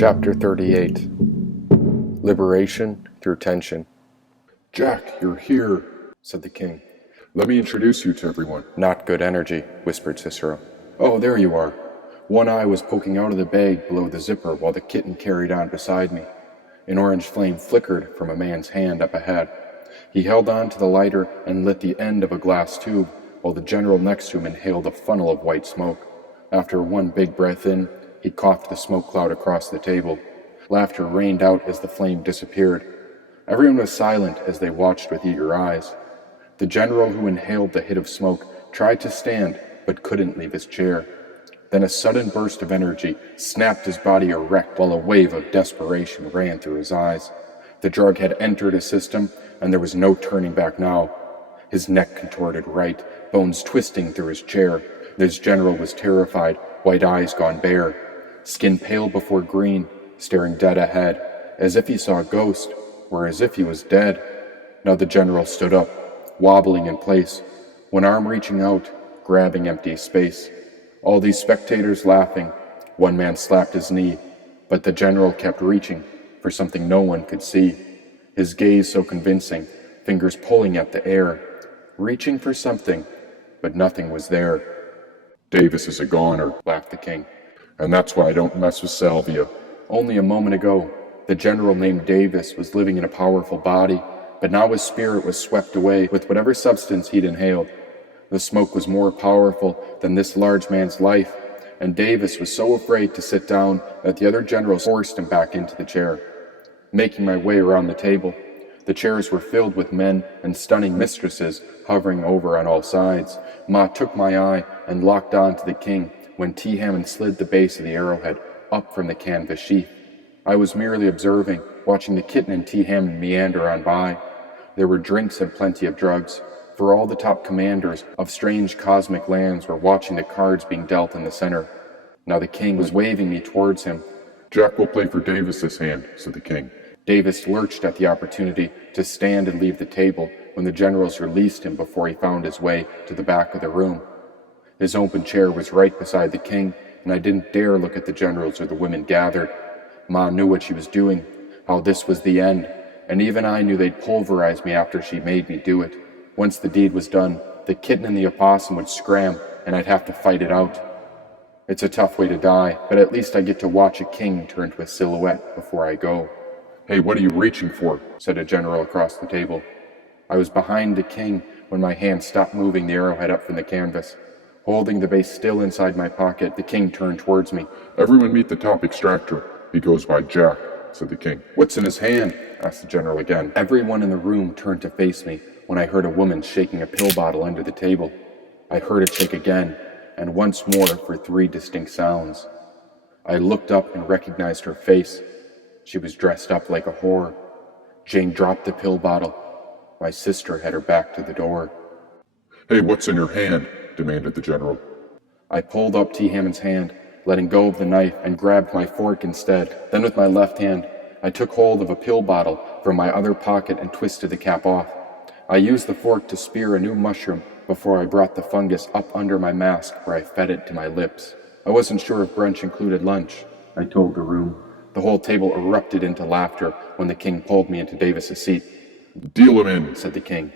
Chapter 38. Liberation through tension. "Jack, you're here," said the king. "Let me introduce you to everyone." Not good energy, whispered Cicero. Oh, there you are. One eye was poking out of the bag below the zipper while the kitten carried on beside me. An orange flame flickered from a man's hand up ahead. He held on to the lighter and lit the end of a glass tube, while the general next to him inhaled a funnel of white smoke. After one big breath in, he coughed the smoke cloud across the table. Laughter rained out as the flame disappeared. Everyone was silent as they watched with eager eyes. The general who inhaled the hit of smoke tried to stand, but couldn't leave his chair. Then a sudden burst of energy snapped his body erect while a wave of desperation ran through his eyes. The drug had entered his system, and there was no turning back now. His neck contorted right, bones twisting through his chair. This general was terrified, white eyes gone bare, skin pale before green, staring dead ahead, as if he saw a ghost, or as if he was dead. Now the general stood up, wobbling in place, one arm reaching out, grabbing empty space. All these spectators laughing. One man slapped his knee, but the general kept reaching for something no one could see. His gaze so convincing, fingers pulling at the air, reaching for something, but nothing was there. "Davis is a goner," laughed the king. "and that's why I don't mess with salvia." Only a moment ago, the general named Davis was living in a powerful body, but now his spirit was swept away with whatever substance he'd inhaled. The smoke was more powerful than this large man's life, and Davis was so afraid to sit down that the other generals forced him back into the chair. Making my way around the table, the chairs were filled with men and stunning mistresses hovering over on all sides. Ma took my eye and locked on to the king when T. Hammond slid the base of the arrowhead up from the canvas sheath. I was merely observing, watching the kitten and T. Hammond meander on by. There were drinks and plenty of drugs, for all the top commanders of strange cosmic lands were watching the cards being dealt in the center. Now the king was waving me towards him. "Jack will play for Davis this hand," said the king. Davis lurched at the opportunity to stand and leave the table when the generals released him before he found his way to the back of the room. His open chair was right beside the king, and I didn't dare look at the generals or the women gathered. Ma knew what she was doing, how this was the end, and even I knew they'd pulverize me after she made me do it. Once the deed was done, the kitten and the opossum would scram, and I'd have to fight it out. It's a tough way to die, but at least I get to watch a king turn to a silhouette before I go. "Hey, what are you reaching for?" said a general across the table. I was behind the king when my hand stopped moving the arrowhead up from the canvas. Holding the base still inside my pocket, the king turned towards me. "Everyone meet the top extractor. He goes by Jack," said the king. "What's in his hand?" asked the general again. Everyone in the room turned to face me when I heard a woman shaking a pill bottle under the table. I heard it shake again, and once more for 3 distinct sounds. I looked up and recognized her face. She was dressed up like a whore. Jane dropped the pill bottle. My sister had her back to the door. "Hey, what's in your hand?" demanded the general. I pulled up T. Hammond's hand, letting go of the knife, and grabbed my fork instead. Then with my left hand, I took hold of a pill bottle from my other pocket and twisted the cap off. I used the fork to spear a new mushroom before I brought the fungus up under my mask where I fed it to my lips. I wasn't sure if brunch included lunch, I told the room. The whole table erupted into laughter when the king pulled me into Davis's seat. "Deal him in," said the king.